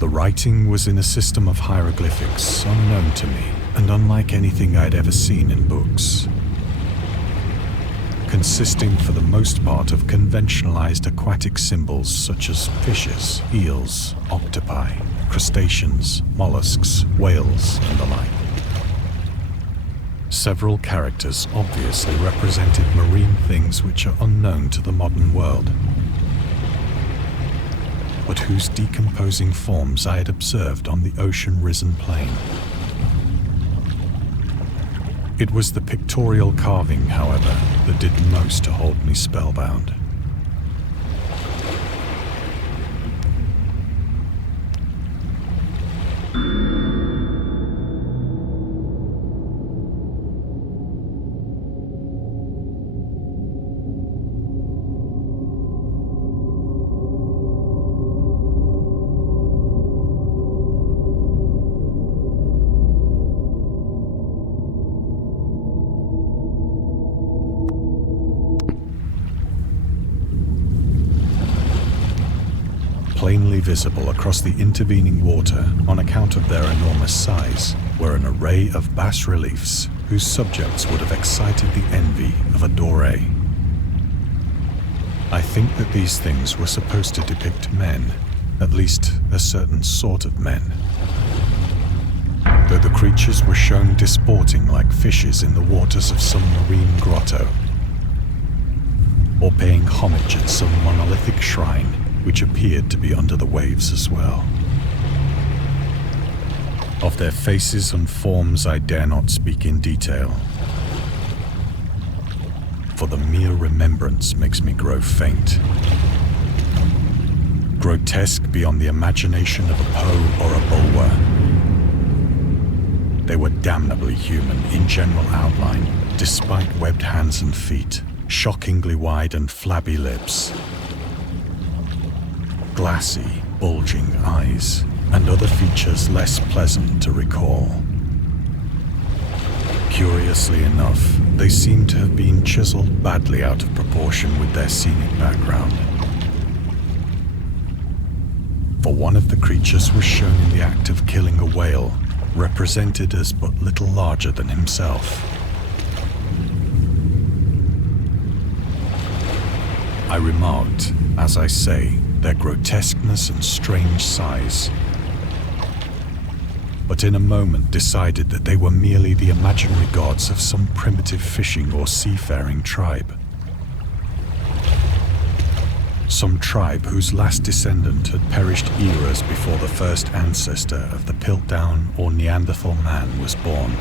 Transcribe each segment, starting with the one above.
The writing was in a system of hieroglyphics unknown to me and unlike anything I'd ever seen in books, consisting for the most part of conventionalized aquatic symbols such as fishes, eels, octopi, crustaceans, mollusks, whales, and the like. Several characters obviously represented marine things which are unknown to the modern world, but whose decomposing forms I had observed on the ocean-risen plain. It was the pictorial carving, however, that did most to hold me spellbound. Plainly visible across the intervening water on account of their enormous size were an array of bas-reliefs whose subjects would have excited the envy of a Doré. I think that these things were supposed to depict men, at least a certain sort of men, though the creatures were shown disporting like fishes in the waters of some marine grotto, or paying homage at some monolithic shrine which appeared to be under the waves as well. Of their faces and forms I dare not speak in detail, for the mere remembrance makes me grow faint. Grotesque beyond the imagination of a Poe or a Bulwer, they were damnably human in general outline, despite webbed hands and feet, shockingly wide and flabby lips, glassy, bulging eyes, and other features less pleasant to recall. Curiously enough, they seem to have been chiseled badly out of proportion with their scenic background. For one of the creatures was shown in the act of killing a whale, represented as but little larger than himself. I remarked, as I say, their grotesqueness and strange size, but in a moment decided that they were merely the imaginary gods of some primitive fishing or seafaring tribe. Some tribe whose last descendant had perished eras before the first ancestor of the Piltdown or Neanderthal man was born.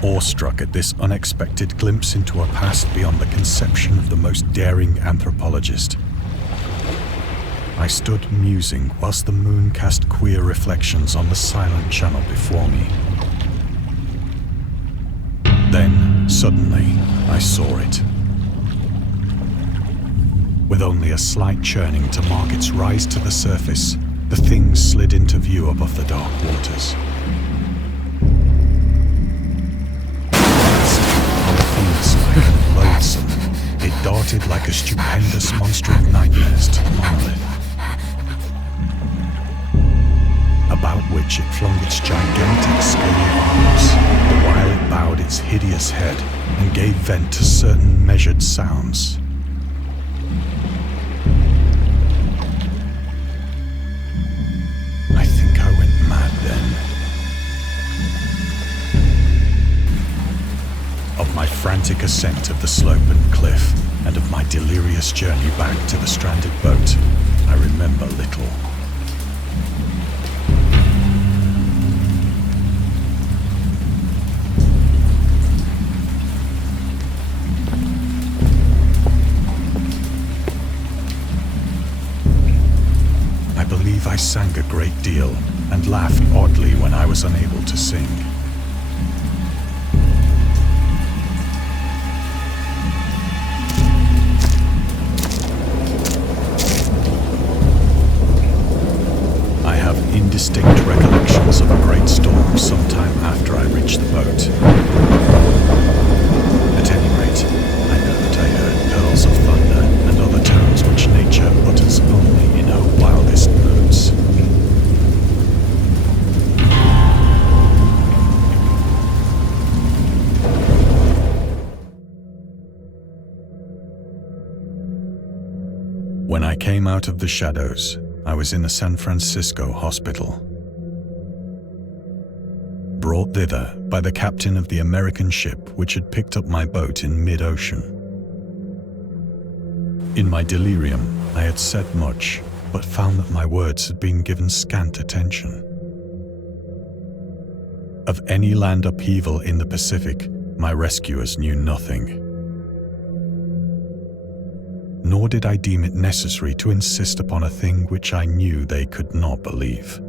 Awestruck at this unexpected glimpse into a past beyond the conception of the most daring anthropologist, I stood musing whilst the moon cast queer reflections on the silent channel before me. Then, suddenly, I saw it. With only a slight churning to mark its rise to the surface, the thing slid into view above the dark waters. And loathsome, it darted like a stupendous monster of nightmares to the monolith, about which it flung its gigantic scaly arms, the while it bowed its hideous head and gave vent to certain measured sounds. I think I went mad then. Of my frantic ascent of the slope and cliff, and of my delirious journey back to the stranded boat, I remember little. I sang a great deal and laughed oddly when I was unable to sing. I have indistinct recollections of a great storm sometime after I reached the boat. At any rate, I know that I heard pearls of thunder and other tones which nature utters only in her wildest moods. When I came out of the shadows, I was in a San Francisco hospital. Brought thither by the captain of the American ship which had picked up my boat in mid-ocean. In my delirium, I had said much, but found that my words had been given scant attention. Of any land upheaval in the Pacific, my rescuers knew nothing. Nor did I deem it necessary to insist upon a thing which I knew they could not believe.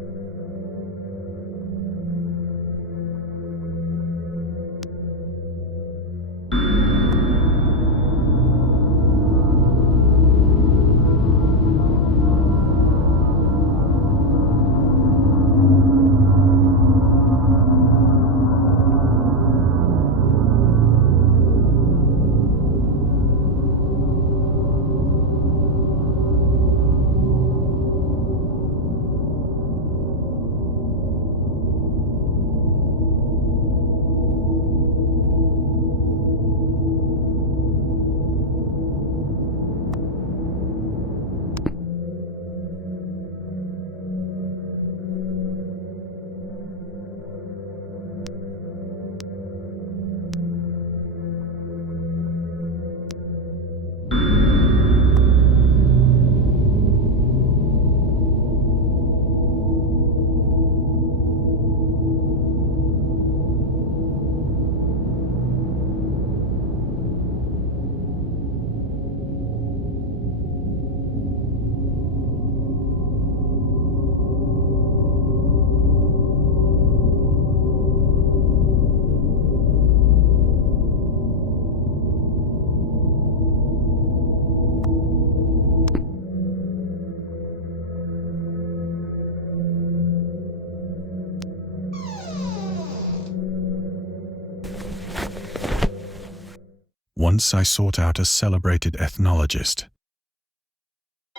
Once I sought out a celebrated ethnologist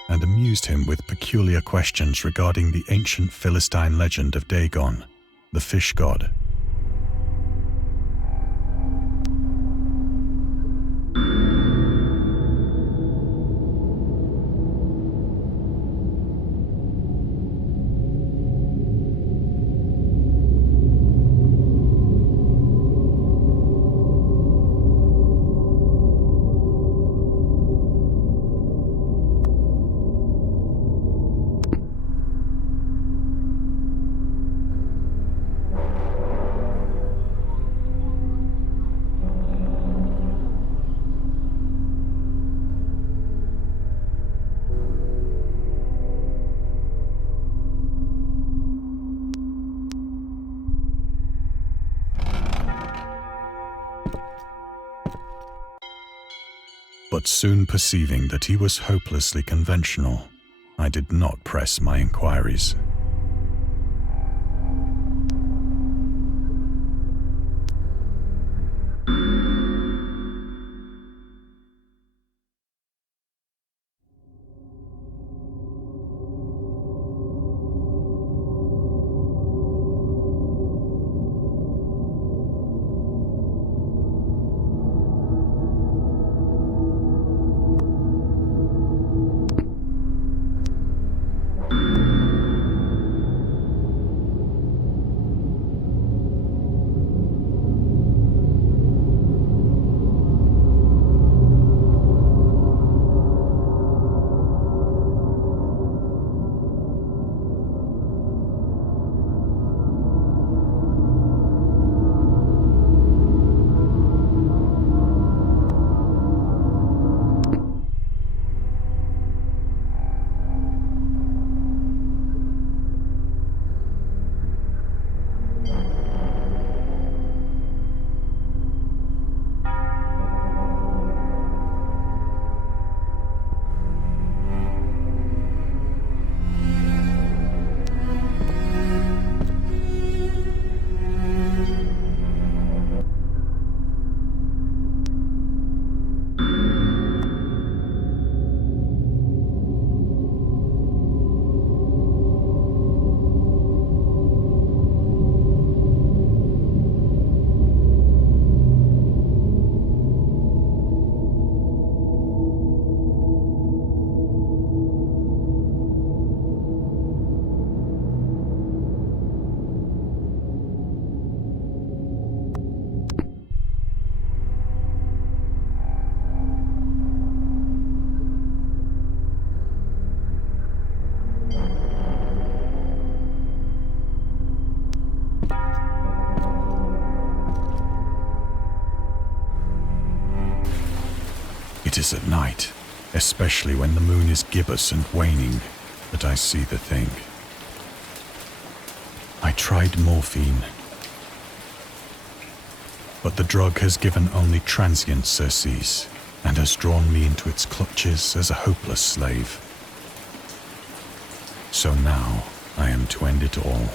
and amused him with peculiar questions regarding the ancient Philistine legend of Dagon, the fish god. But soon perceiving that he was hopelessly conventional, I did not press my inquiries. It is at night, especially when the moon is gibbous and waning, that I see the thing. I tried morphine, but the drug has given only transient surcease and has drawn me into its clutches as a hopeless slave. So now I am to end it all,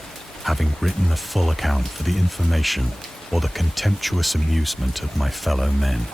having written a full account for the information or the contemptuous amusement of my fellow men.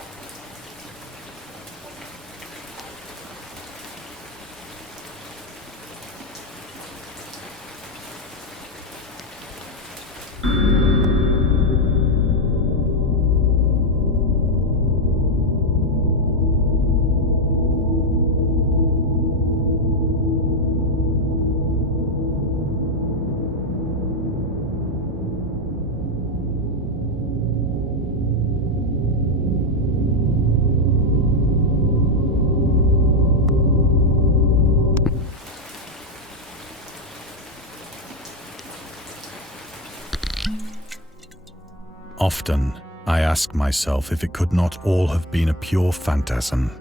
Often, I ask myself if it could not all have been a pure phantasm.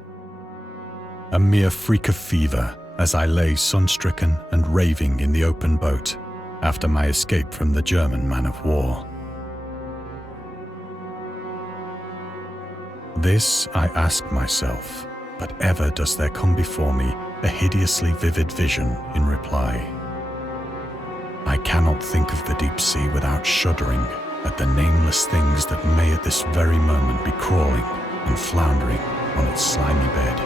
A mere freak of fever as I lay sun-stricken and raving in the open boat after my escape from the German man-of-war. This I ask myself, but ever does there come before me a hideously vivid vision in reply. I cannot think of the deep sea without shuddering at the nameless things that may at this very moment be crawling and floundering on its slimy bed,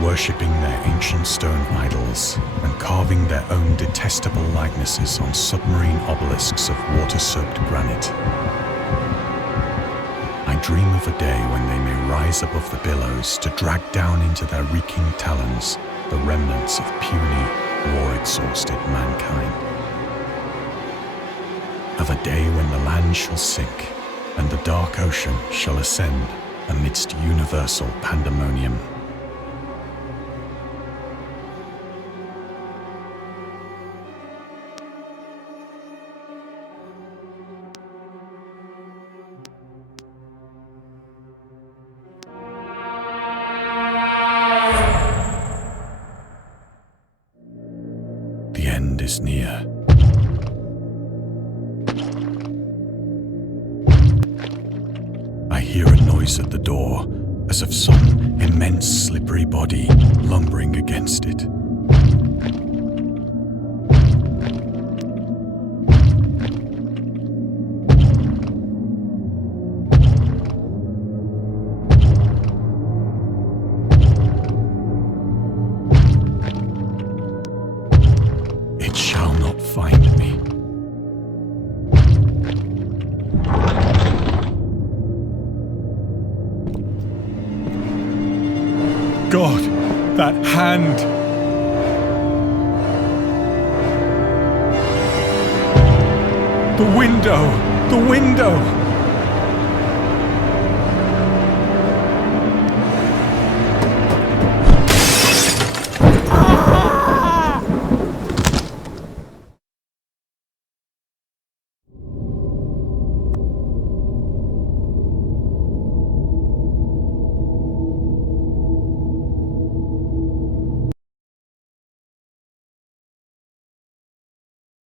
worshipping their ancient stone idols and carving their own detestable likenesses on submarine obelisks of water-soaked granite. I dream of a day when they may rise above the billows to drag down into their reeking talons the remnants of puny, war-exhausted mankind. Of a day when the land shall sink and the dark ocean shall ascend amidst universal pandemonium. The end is near. I hear a noise at the door, as of some immense slippery body lumbering against it. It shall not find me. God, that hand! The window! The window!